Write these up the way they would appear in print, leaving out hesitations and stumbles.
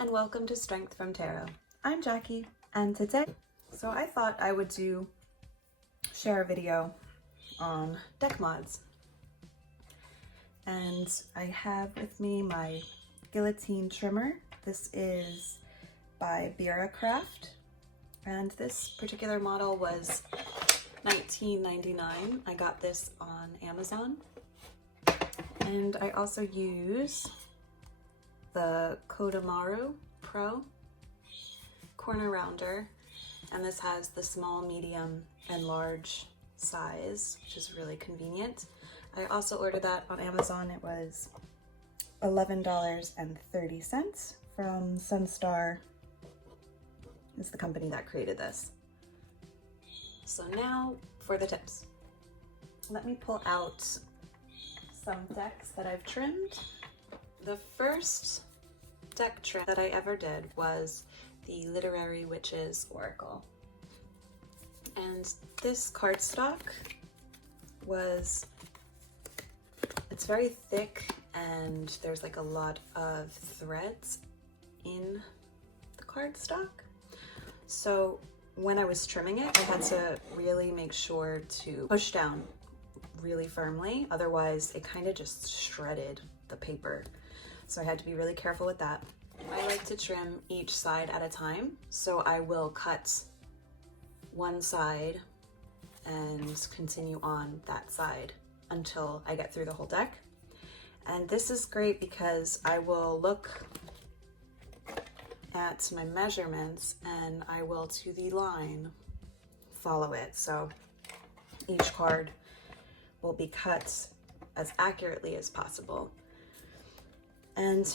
and welcome to Strength from Tarot. I'm Jackie, and today, I thought I would share a video on deck mods. And I have with me my guillotine trimmer. This is by Craft, and this particular model was $19.99. I got this on Amazon. And I also use the Kodamaru Pro corner rounder, and this has the small, medium, and large size, which is really convenient. I also ordered that on Amazon. It was $11.30 from Sunstar, is the company that created this. So now for the tips. Let me pull out some decks that I've trimmed. The first deck trim that I ever did was the Literary Witches Oracle. And this cardstock it's very thick, and there's like a lot of threads in the cardstock. So when I was trimming it, I had to really make sure to push down really firmly, otherwise it kind of just shredded the paper. So I had to be really careful with that. I like to trim each side at a time, so I will cut one side and continue on that side until I get through the whole deck. And this is great because I will look at my measurements and I will, to the line, follow it. So each card will be cut as accurately as possible. And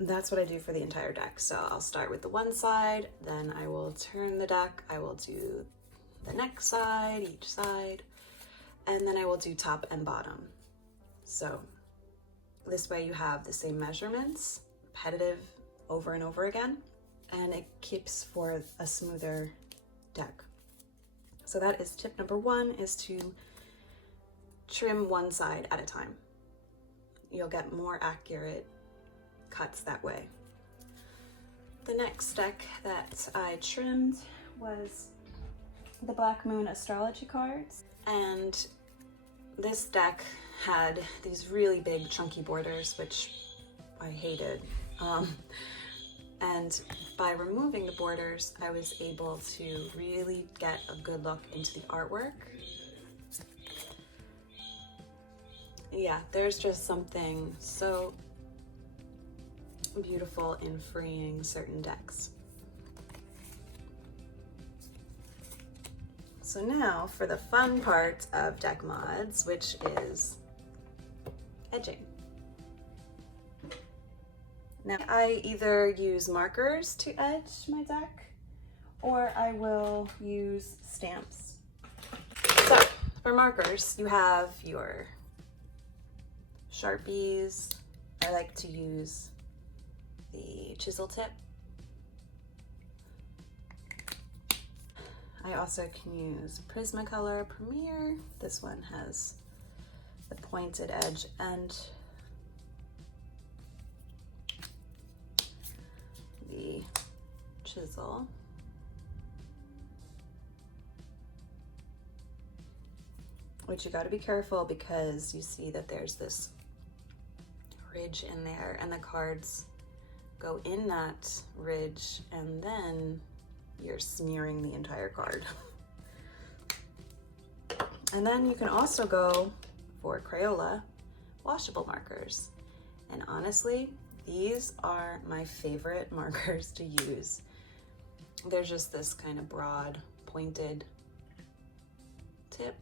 that's what I do for the entire deck. So I'll start with the one side, then I will turn the deck, I will do the next side, each side, and then I will do top and bottom. So this way you have the same measurements, repetitive over and over again, and it keeps for a smoother deck. So that is tip number one, is to trim one side at a time. You'll get more accurate cuts that way. The next deck that I trimmed was the Black Moon astrology cards, and this deck had these really big chunky borders, which I hated. And by removing the borders, I was able to really get a good look into the artwork. Yeah, there's just something so beautiful in freeing certain decks. So now for the fun part of deck mods, which is edging. Now I either use markers to edge my deck, or I will use stamps. So for markers, you have your Sharpies. I like to use the chisel tip. I also can use Prismacolor Premier. This one has the pointed edge and the chisel. Which you got to be careful, because you see that there's this ridge in there, and the cards go in that ridge, and then you're smearing the entire card. And then you can also go for Crayola washable markers. And honestly, these are my favorite markers to use. There's just this kind of broad, pointed tip.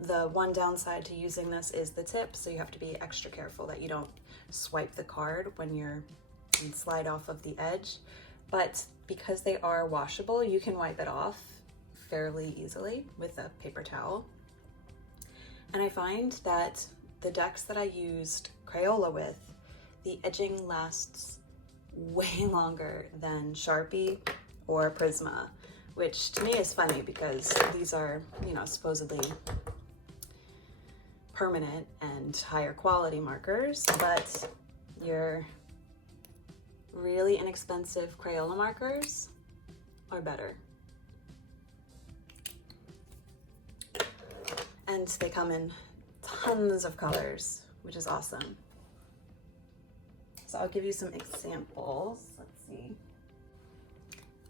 The one downside to using this is the tip, so you have to be extra careful that you don't swipe the card when and slide off of the edge. But because they are washable, you can wipe it off fairly easily with a paper towel. And I find that the decks that I used Crayola with, the edging lasts way longer than Sharpie or Prisma, which to me is funny because these are, supposedly permanent and higher quality markers, but you're inexpensive Crayola markers are better. And they come in tons of colors, which is awesome. So I'll give you some examples. Let's see.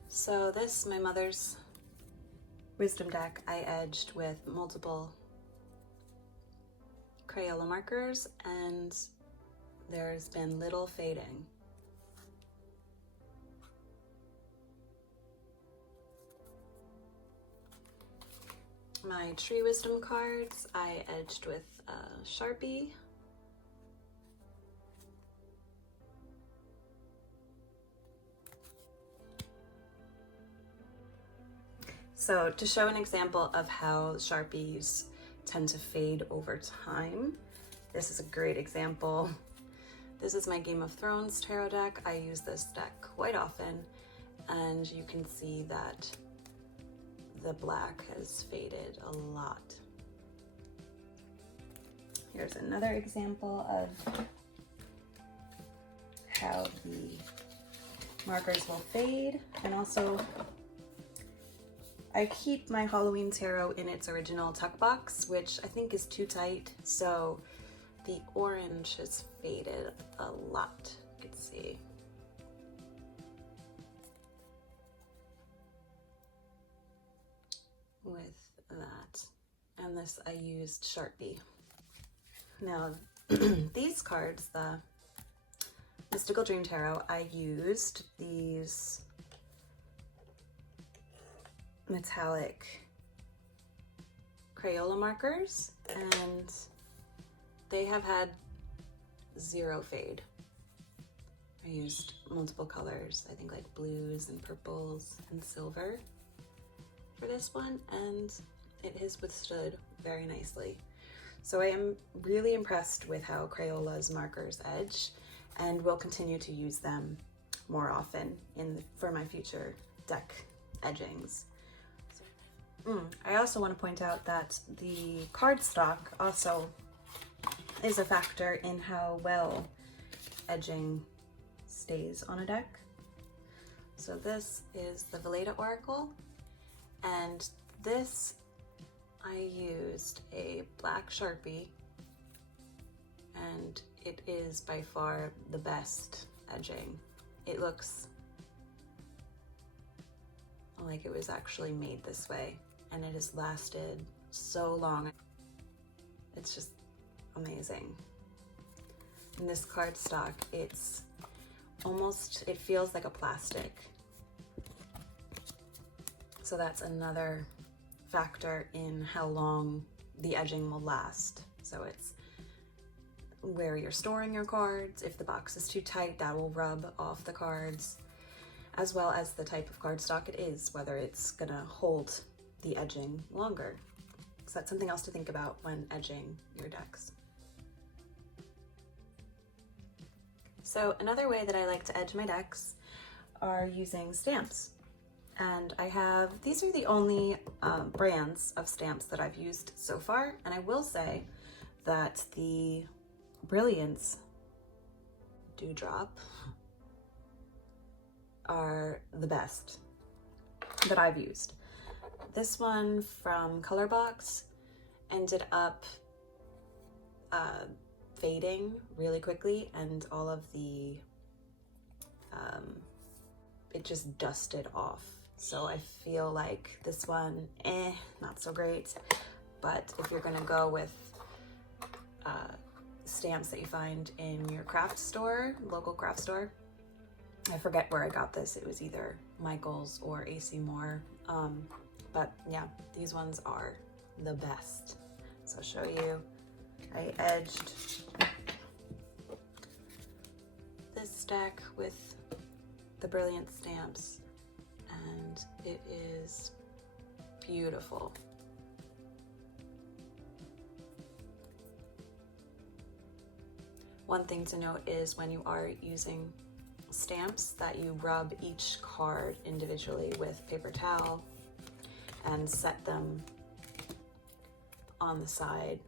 So this, my mother's wisdom deck, I edged with multiple Crayola markers, and there's been little fading. My tree wisdom cards, I edged with a Sharpie. So to show an example of how Sharpies tend to fade over time, this is a great example. This is my Game of Thrones tarot deck. I use this deck quite often, and you can see that the black has faded a lot. Here's another example of how the markers will fade. And also, I keep my Halloween tarot in its original tuck box, which I think is too tight, so the orange has faded a lot, you can see. With that. And this I used Sharpie. Now, these cards, the Mystical Dream Tarot, I used these metallic Crayola markers, and they have had zero fade. I used multiple colors, I think like blues and purples and silver for this one, and it has withstood very nicely. So I am really impressed with how Crayola's markers edge, and will continue to use them more often for my future deck edgings. I also want to point out that the cardstock also is a factor in how well edging stays on a deck. So this is the Valeda Oracle, and this I used a black Sharpie, and it is by far the best edging. It looks like it was actually made this way, and it has lasted so long. It's just amazing. And this cardstock, it's almost, it feels like a plastic. So that's another factor in how long the edging will last. So it's where you're storing your cards. If the box is too tight, that will rub off the cards, as well as the type of cardstock it is, whether it's gonna hold the edging longer. So that's something else to think about when edging your decks. So another way that I like to edge my decks are using stamps. And I have, these are the only brands of stamps that I've used so far. And I will say that the Brilliance Dewdrop are the best that I've used. This one from Colorbox ended up fading really quickly, and all of the, it just dusted off. So I feel like this one, not so great. But if you're gonna go with stamps that you find in your craft store, local craft store, I forget where I got this. It was either Michael's or AC Moore. But yeah, these ones are the best. So I'll show you. I edged this stack with the Brilliant stamps, and it is beautiful. One thing to note is when you are using stamps that you rub each card individually with paper towel and set them on the side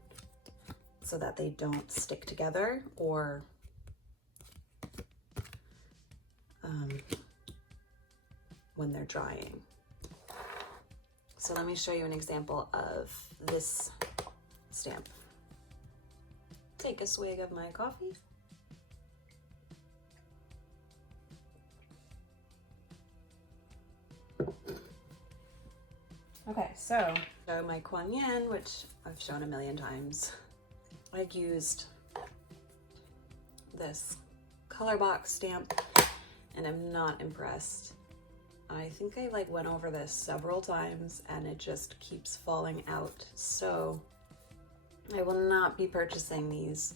so that they don't stick together or when they're drying. So let me show you an example of this stamp. Take a swig of my coffee. Okay, so my Kuan Yin, which I've shown a million times, I used this color box stamp and I'm not impressed. I think I like went over this several times and it just keeps falling out. So I will not be purchasing these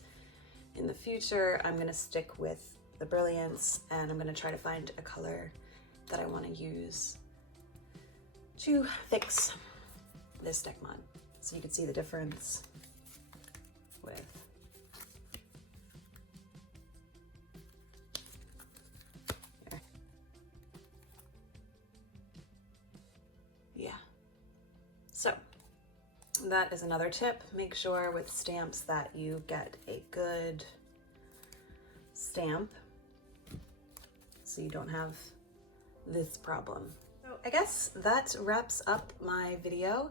in the future. I'm gonna stick with the Brilliance and I'm gonna try to find a color that I wanna use to fix this deck mod. So you can see the difference with here. Yeah. So that is another tip. Make sure with stamps that you get a good stamp so you don't have this problem. So I guess that wraps up my video.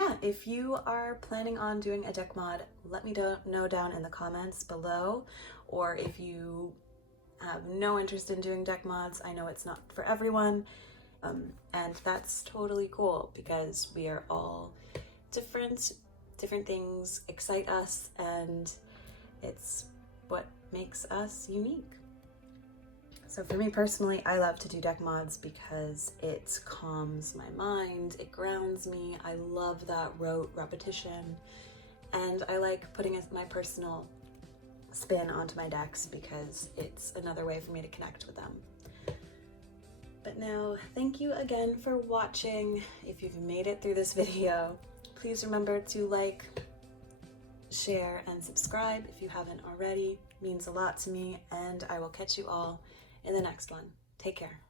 Yeah, if you are planning on doing a deck mod, let me know down in the comments below, or if you have no interest in doing deck mods, I know it's not for everyone, and that's totally cool because we are all different things excite us and it's what makes us unique. So for me personally, I love to do deck mods because it calms my mind, it grounds me. I love that rote repetition, and I like putting my personal spin onto my decks because it's another way for me to connect with them. But now, thank you again for watching. If you've made it through this video, please remember to like, share, and subscribe if you haven't already. It means a lot to me, and I will catch you all in the next one. Take care.